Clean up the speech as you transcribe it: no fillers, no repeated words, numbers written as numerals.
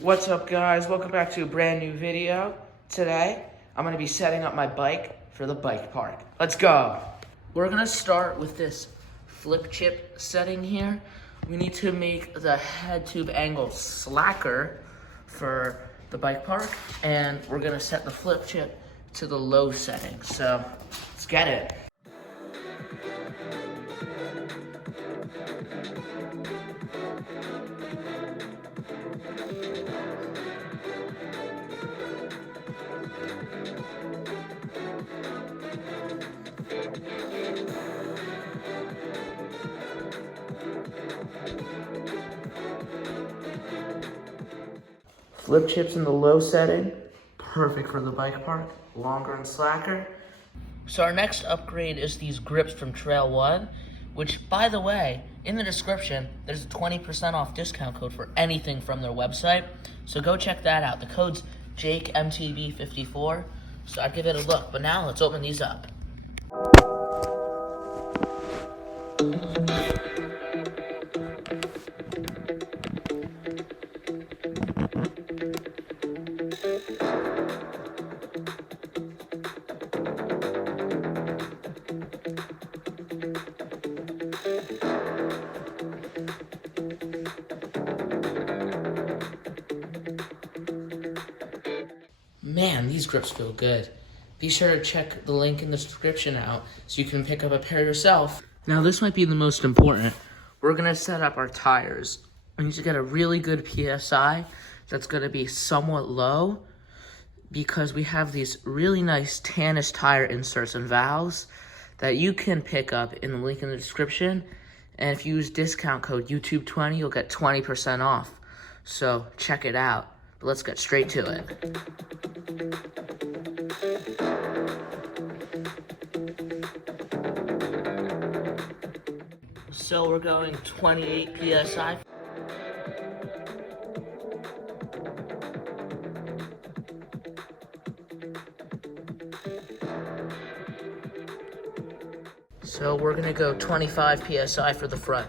What's up, guys? Welcome back to a brand new video. Today, I'm gonna be setting up my bike for the bike park. Let's go. We're gonna start with this flip chip setting here. We need to make the head tube angle slacker for the bike park, and we're gonna set the flip chip to the low setting. So, let's get it. Flip chips in the low setting, perfect for the bike park, longer and slacker. So our next upgrade is these grips from Trail One, which, by the way, in the description, there's a 20% off discount code for anything from their website. So go check that out. The code's JakeMTB54. So I'd give it a look. But now let's open these up. Man, these grips feel good. Be sure to check the link in the description out so you can pick up a pair yourself. Now this might be the most important. We're gonna set up our tires. We need to get a really good PSI that's gonna be somewhat low because we have these really nice Tannis tire inserts and valves that you can pick up in the link in the description. And if you use discount code YouTube20, you'll get 20% off. So check it out. But let's get straight to it. So we're going 28 PSI. So we're gonna go 25 PSI for the front.